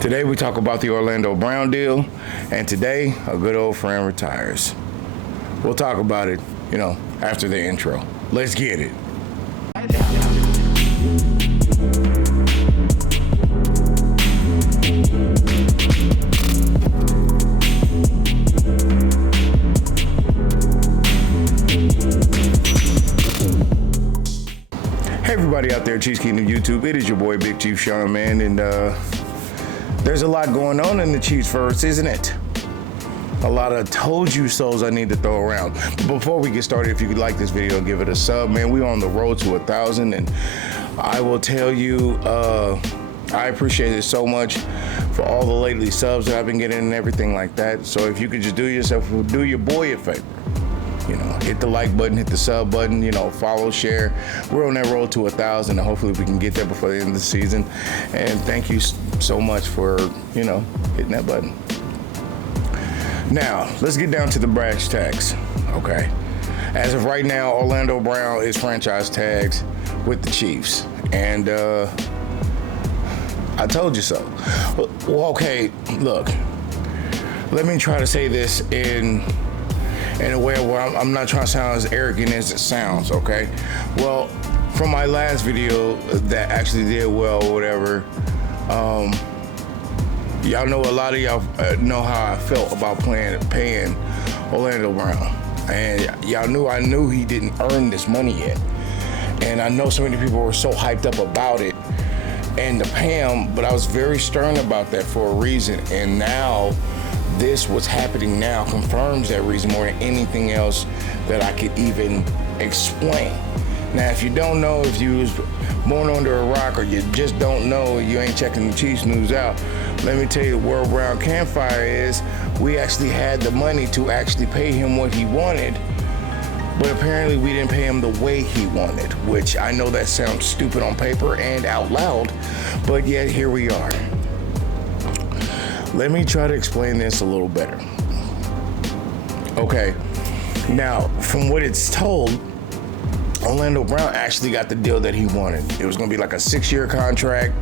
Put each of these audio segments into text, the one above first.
Today we talk about the Orlando Brown deal, and today a good old friend retires. We'll talk about it, after the intro. Let's get it. Hey everybody out there, Chiefs Kingdom YouTube. It is your boy Big Chief Sean, man, and there's a lot going on in the Chiefs first, isn't it? A lot of told you so's I need to throw around. Before we get started, if you could like this video, give it a sub, man. We're on the road to 1,000, and I will tell you, I appreciate it so much for all the lately subs that I've been getting and everything like that. So if you could just do your boy a favor. Hit the like button, hit the sub button, follow, share. We're on that road to 1,000, and hopefully we can get there before the end of the season. And thank you so much for, hitting that button. Now, let's get down to the brass tacks, okay? As of right now, Orlando Brown is franchise tags with the Chiefs. And I told you so. Well, okay, look. Let me try to say this in a way where I'm not trying to sound as arrogant as it sounds, okay? Well, from my last video that actually did well or whatever, y'all know a lot of y'all know how I felt about paying Orlando Brown. And y'all knew I knew he didn't earn this money yet. And I know so many people were so hyped up about it and to pay him, but I was very stern about that for a reason. And now, this what's happening now confirms that reason more than anything else that I could even explain. Now, if you don't know, if you was born under a rock or you just don't know, you ain't checking the Chiefs news out, let me tell you where Brown Campfire is. We actually had the money to actually pay him what he wanted, but apparently we didn't pay him the way he wanted, which I know that sounds stupid on paper and out loud, but yet here we are. Let me try to explain this a little better. Okay, now, from what it's told, Orlando Brown actually got the deal that he wanted. It was going to be like a 6-year contract,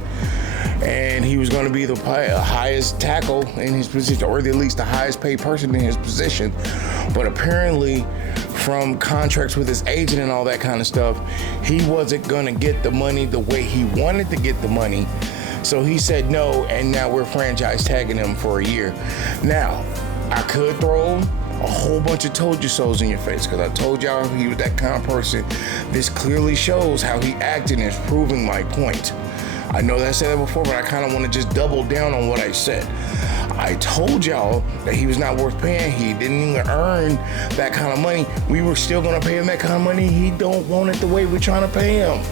and he was going to be the highest tackle in his position, or at least the highest paid person in his position. But apparently, from contracts with his agent and all that kind of stuff, he wasn't going to get the money the way he wanted to get the money. So he said no, and now we're franchise tagging him for a year. Now, I could throw a whole bunch of told you so's in your face, because I told y'all he was that kind of person. This clearly shows how he acted and is proving my point. I know that I said that before, but I kind of want to just double down on what I said. I told y'all that he was not worth paying. He didn't even earn that kind of money. We were still going to pay him that kind of money. He don't want it the way we're trying to pay him.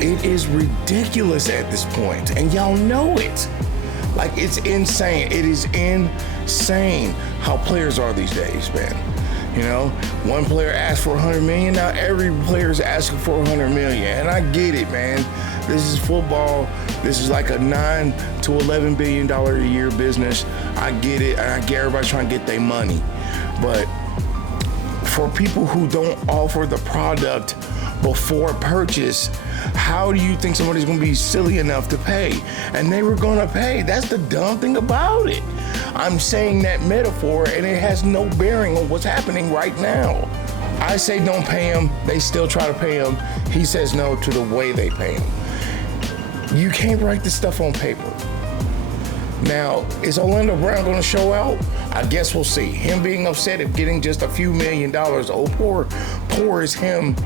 It is ridiculous at this point, and y'all know it. Like, it's insane. It is insane how players are these days, man. One player asked for $100 million, now every player is asking for $100 million, and I get it, man. This is football. This is like a $9 to $11 billion a year business. I get it, and I get everybody trying to get their money. But for people who don't offer the product before purchase, how do you think somebody's going to be silly enough to pay? And they were going to pay. That's the dumb thing about it. I'm saying that metaphor, and it has no bearing on what's happening right now. I say don't pay him. They still try to pay him. He says no to the way they pay him. You can't write this stuff on paper. Now, is Orlando Brown going to show out? I guess we'll see. Him being upset at getting just a few $1 million. Oh, poor is him.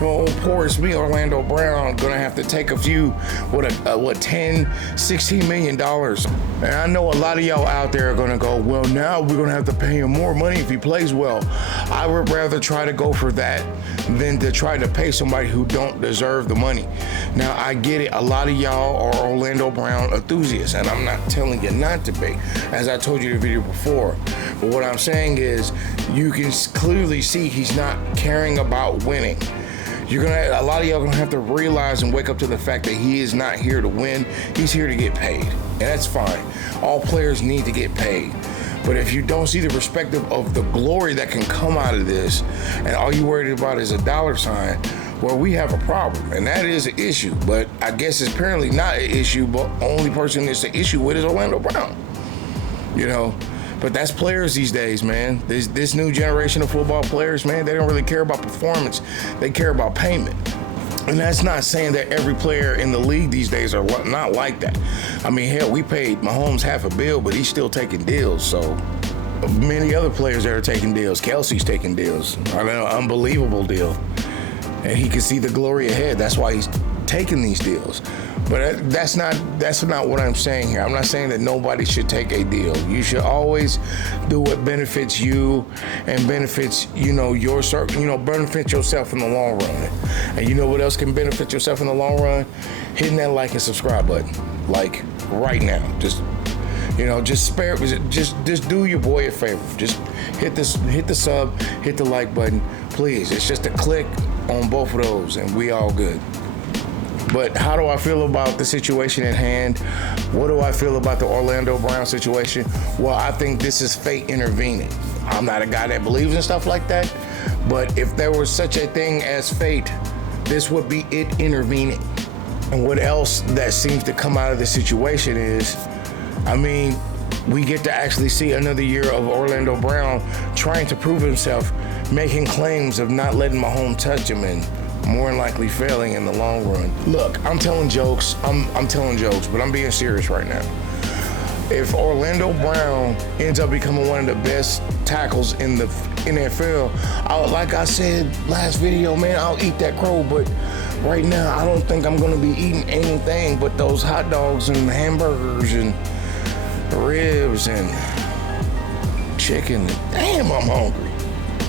Oh, poor is me, Orlando Brown, gonna have to take a few, $10-16 million. And I know a lot of y'all out there are gonna go, well, now we're gonna have to pay him more money if he plays well. I would rather try to go for that than to try to pay somebody who don't deserve the money. Now, I get it, a lot of y'all are Orlando Brown enthusiasts, and I'm not telling you not to be, as I told you in the video before. But what I'm saying is, you can clearly see he's not caring about winning. A lot of y'all gonna have to realize and wake up to the fact that he is not here to win. He's here to get paid, and that's fine. All players need to get paid. But if you don't see the perspective of the glory that can come out of this, and all you worried about is a dollar sign, where we have a problem, and that is an issue. But I guess it's apparently not an issue, but only person that's an issue with is Orlando Brown. You know, but that's players these days, man. This new generation of football players, man, they don't really care about performance. They care about payment. And that's not saying that every player in the league these days are not like that. I mean, hell, we paid Mahomes $500 million, but he's still taking deals. So many other players that are taking deals. Kelsey's taking deals. I know, unbelievable deal. And he can see the glory ahead. That's why he's taking these deals. But that's not what I'm saying here. I'm not saying that nobody should take a deal. You should always do what benefits you and benefits, benefit yourself in the long run. And you know what else can benefit yourself in the long run? Hitting that like and subscribe button. Like right now. Just do your boy a favor. Just hit the sub, hit the like button, please. It's just a click on both of those and we all good. But how do I feel about the situation at hand? What do I feel about the Orlando Brown situation? Well, I think this is fate intervening. I'm not a guy that believes in stuff like that, but if there was such a thing as fate, this would be it intervening. And what else that seems to come out of the situation is, we get to actually see another year of Orlando Brown trying to prove himself, making claims of not letting Mahomes touch him and more than likely failing in the long run. Look, I'm telling jokes. I'm telling jokes, but I'm being serious right now. If Orlando Brown ends up becoming one of the best tackles in the NFL, like I said last video, man, I'll eat that crow. But right now, I don't think I'm going to be eating anything but those hot dogs and hamburgers and ribs and chicken. Damn, I'm hungry.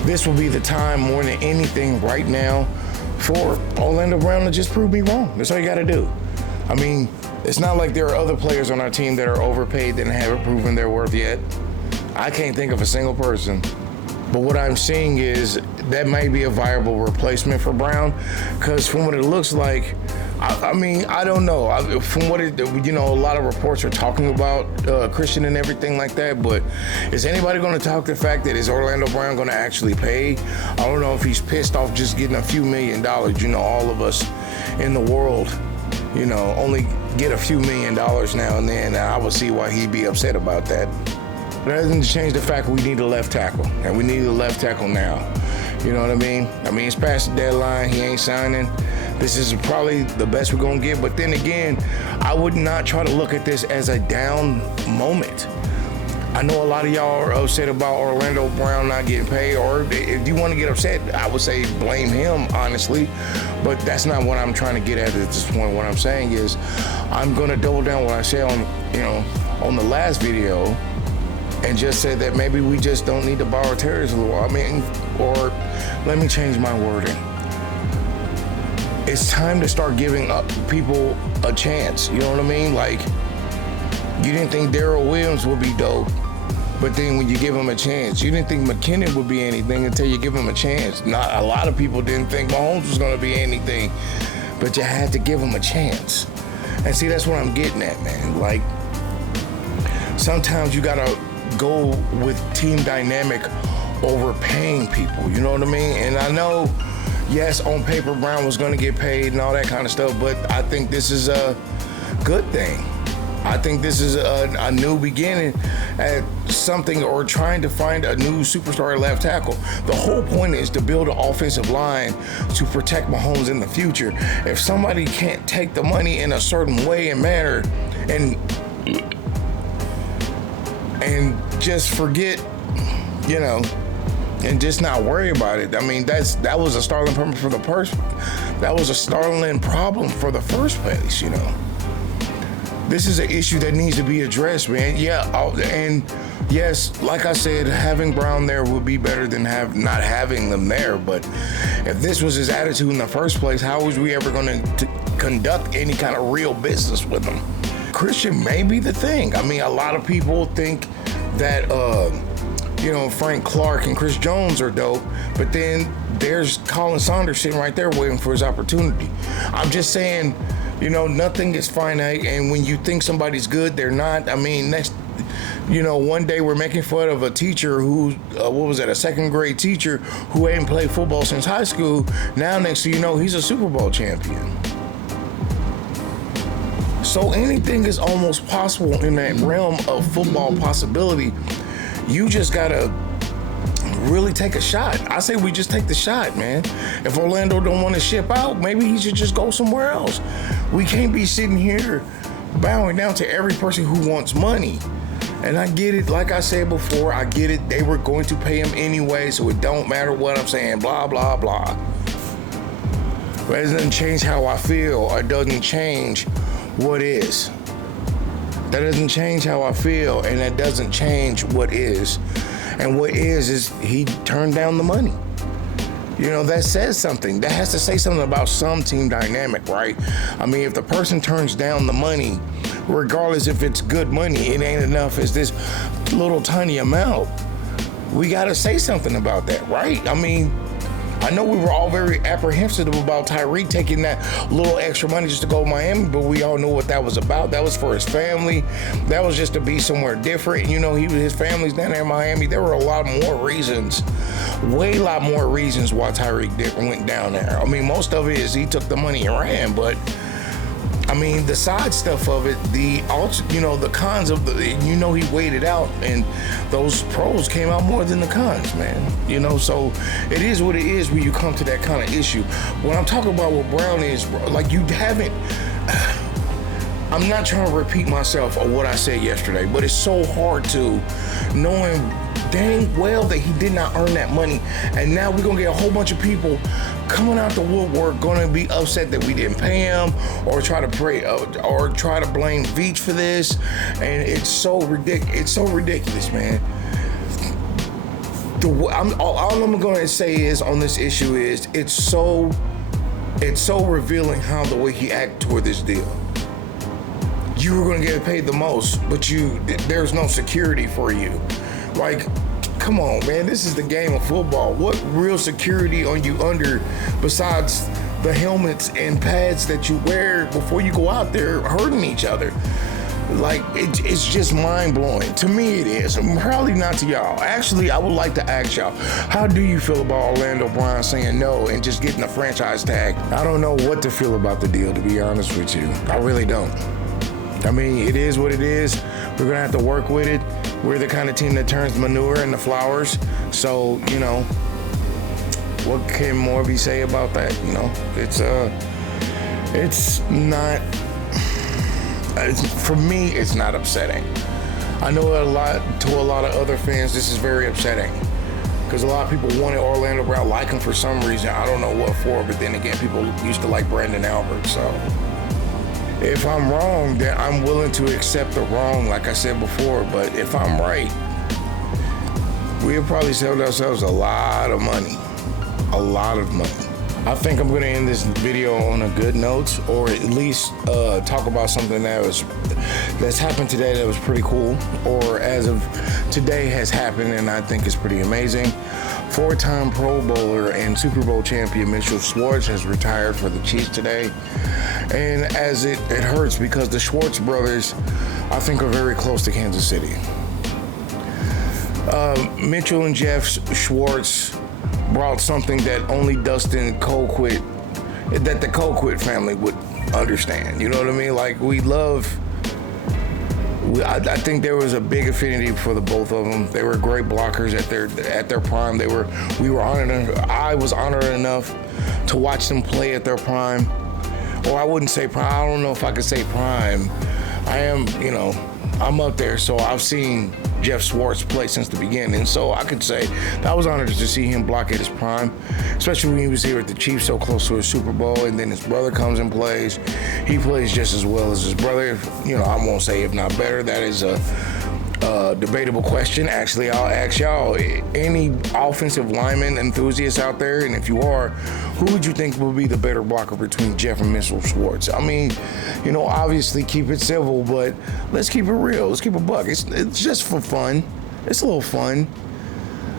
This will be the time more than anything right now for Orlando Brown to just prove me wrong. That's all you got to do. It's not like there are other players on our team that are overpaid that haven't proven their worth yet. I can't think of a single person. But what I'm seeing is that might be a viable replacement for Brown, because from what it looks like, I don't know. From what a lot of reports are talking about Christian and everything like that. But is anybody going to talk the fact that is Orlando Brown going to actually pay? I don't know if he's pissed off just getting a few $1 million. All of us in the world, only get a few $1 million now and then. I would see why he'd be upset about that. But that doesn't change the fact that we need a left tackle, and we need a left tackle now. You know what I mean? It's past the deadline. He ain't signing. This is probably the best we're going to get. But then again, I would not try to look at this as a down moment. I know a lot of y'all are upset about Orlando Brown not getting paid, or if you want to get upset, I would say blame him, honestly. But that's not what I'm trying to get at this point. What I'm saying is I'm going to double down what I said on the last video and just say that maybe we just don't need to borrow Terry's law. Or let me change my wording. It's time to start giving up people a chance. You know what I mean? Like, you didn't think Darrell Williams would be dope, but then when you give him a chance, you didn't think McKinnon would be anything until you give him a chance. Not a lot of people didn't think Mahomes was going to be anything, but you had to give him a chance. And see, that's what I'm getting at, man. Like, sometimes you got to go with team dynamic over paying people. You know what I mean? And I know, yes, on paper, Brown was going to get paid and all that kind of stuff, but I think this is a good thing. I think this is a new beginning at something, or trying to find a new superstar at left tackle. The whole point is to build an offensive line to protect Mahomes in the future. If somebody can't take the money in a certain way and manner and just forget, and just not worry about it. That was a startling problem for the person. That was a startling problem for the first place, This is an issue that needs to be addressed, man. Yeah, and yes, like I said, having Brown there would be better than not having them there. But if this was his attitude in the first place, how was we ever going to conduct any kind of real business with him? Christian may be the thing. A lot of people think that, Frank Clark and Chris Jones are dope, but then there's Colin Saunders sitting right there waiting for his opportunity. I'm just saying, nothing is finite, and when you think somebody's good, they're not. You know, one day we're making fun of a teacher who, a second grade teacher who hadn't played football since high school. Now, next thing you know, he's a Super Bowl champion. So anything is almost possible in that realm of football possibility. You just gotta really take a shot. I say we just take the shot, man. If Orlando don't want to ship out, maybe he should just go somewhere else. We can't be sitting here bowing down to every person who wants money. And I get it, like I said before, I get it. They were going to pay him anyway, so it don't matter what I'm saying, blah, blah, blah. But it doesn't change how I feel, or it doesn't change what is. That doesn't change how I feel, and that doesn't change what is. And what is he turned down the money. You know, that says something. That has to say something about some team dynamic, right? I mean, if the person turns down the money, regardless if it's good money, it ain't enough as this little tiny amount. We got to say something about that, right? I mean, I know we were all very apprehensive about Tyreek taking that little extra money just to go to Miami, but we all knew what that was about. That was for his family. That was just to be somewhere different. You know, his family's down there in Miami. There were a lot more reasons, way a lot more reasons why Tyreek went down there. I mean, most of it is he took the money and ran, but I mean, the side stuff of it, the cons of he waited out, and those pros came out more than the cons, man. You know, so it is what it is when you come to that kind of issue. What I'm talking about with Brown is, like, you haven't, I'm not trying to repeat myself or what I said yesterday, but it's so hard to, knowing dang well that he did not earn that money, and now we're gonna get a whole bunch of people coming out the woodwork gonna be upset that we didn't pay him, or try to blame Veach for this, and it's so ridiculous. It's so ridiculous, man. All I'm gonna say is on this issue is it's so revealing how the way he acted toward this deal. You were gonna get paid the most, but there's no security for you. Like, come on, man, this is the game of football. What real security are you under besides the helmets and pads that you wear before you go out there hurting each other? Like, it's just mind-blowing. To me, it is. Probably not to y'all. Actually, I would like to ask y'all, how do you feel about Orlando Brown saying no and just getting a franchise tag? I don't know what to feel about the deal, to be honest with you. I really don't. I mean, it is what it is. We're going to have to work with it. We're the kind of team that turns manure into flowers. So, you know, what can more be say about that? You know, for me, it's not upsetting. I know to a lot of other fans, this is very upsetting. Because a lot of people wanted Orlando Brown, like him for some reason. I don't know what for, but then again, people used to like Brandon Albert, so. If I'm wrong, then I'm willing to accept the wrong, like I said before. But if I'm right, we'll probably save ourselves a lot of money. A lot of money. I think I'm going to end this video on a good note, or at least talk about something that's happened today that was pretty cool, or as of today has happened, and I think it's pretty amazing. Four-time Pro Bowler and Super Bowl champion Mitchell Schwartz has retired for the Chiefs today. And as it hurts because the Schwartz brothers, I think, are very close to Kansas City. Mitchell and Jeff Schwartz brought something that only Dustin Colquitt, that the Colquitt family would understand. You know what I mean? Like, I think there was a big affinity for the both of them. They were great blockers at their prime. I was honored enough to watch them play at their prime. Or I wouldn't say prime. I don't know if I could say prime. I'm up there, so I've seen Jeff Schwartz play since the beginning. So I could say that I was honored to see him block at his prime, especially when he was here at the Chiefs, so close to a Super Bowl, and then his brother comes and plays. He plays just as well as his brother. I won't say if not better. That is a debatable question. Actually, I'll ask y'all, any offensive lineman enthusiasts out there, and if you are, who would you think will be the better blocker between Jeff and Mitchell Schwartz? I mean, obviously keep it civil, but let's keep it real. Let's keep it buck. It's just for fun. It's a little fun.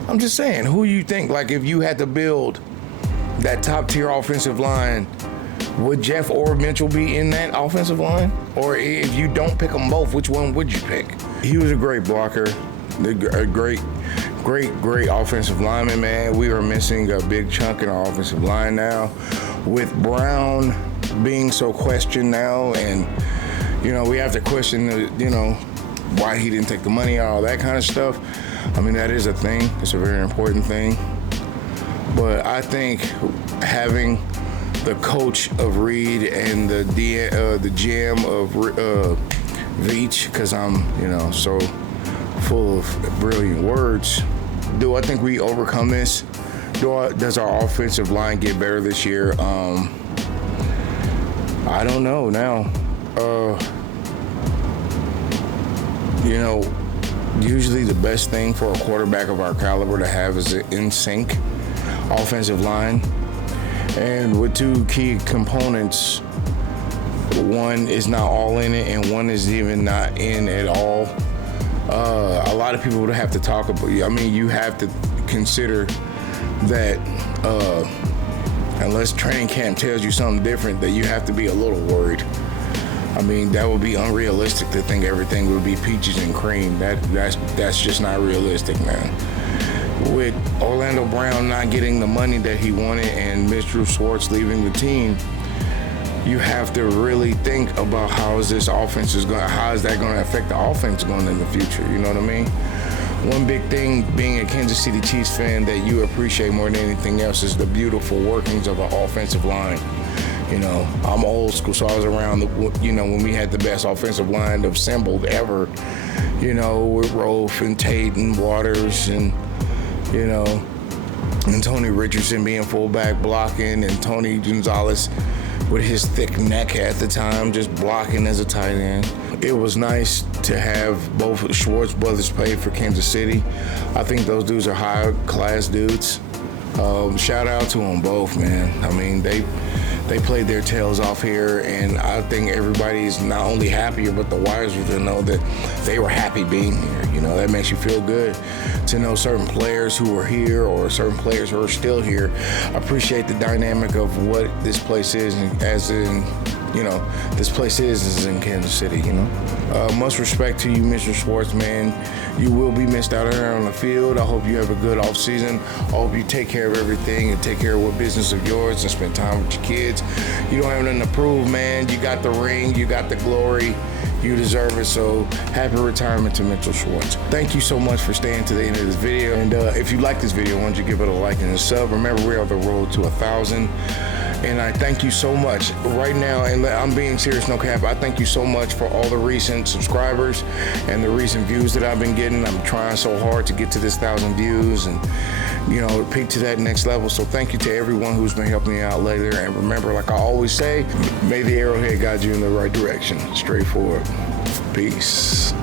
I'm just saying, who you think, like, if you had to build that top tier offensive line, would Jeff or Mitchell be in that offensive line? Or if you don't pick them both, which one would you pick? he was a great blocker, a great offensive lineman, man. We are missing a big chunk in our offensive line now. With Brown being so questioned now, and, we have to question, why he didn't take the money out, all that kind of stuff. I mean, that is a thing. It's a very important thing. But I think having the coach of Reed and the GM of Veach, because I'm, so full of brilliant words. Do I think we overcome this? Does our offensive line get better this year? I don't know now. Usually the best thing for a quarterback of our caliber to have is an in-sync offensive line. And with two key components, one is not all in it and one is even not in at all. A lot of people would have to talk about, you have to consider that unless training camp tells you something different, that you have to be a little worried. That would be unrealistic to think everything would be peaches and cream. That's just not realistic, man. With Orlando Brown not getting the money that he wanted and Mr. Schwartz leaving the team, you have to really think about how is that going to affect the offense going in the future, you know what I mean? One big thing being a Kansas City Chiefs fan that you appreciate more than anything else is the beautiful workings of an offensive line. I'm old school, so I was around, when we had the best offensive line assembled ever, with Rolfe and Tate and Waters and, and Tony Richardson being fullback blocking and Tony Gonzalez with his thick neck at the time just blocking as a tight end. It was nice to have both Schwartz brothers play for Kansas City. I think those dudes are high-class dudes. Shout out to them both, man. They played their tails off here, and I think everybody is not only happier, but the wiser to know that they were happy being here. That makes you feel good to know certain players who are here or certain players who are still here appreciate the dynamic of what this place is, this place is in Kansas City, Much respect to you, Mr. Schwartz, man. You will be missed out here on the field. I hope you have a good offseason. I hope you take care of everything and take care of what business of yours and spend time with your kids. You don't have nothing to prove, man. You got the ring. You got the glory. You deserve it. So happy retirement to Mitchell Schwartz. Thank you so much for staying to the end of this video. And if you like this video, why don't you give it a like and a sub. Remember, we're on the road to 1,000. And I thank you so much right now, and I'm being serious, no cap. I thank you so much for all the recent subscribers and the recent views that I've been getting. I'm trying so hard to get to this 1,000 views and, peak to that next level. So thank you to everyone who's been helping me out later. And remember, like I always say, may the arrowhead guide you in the right direction. Straightforward. Peace.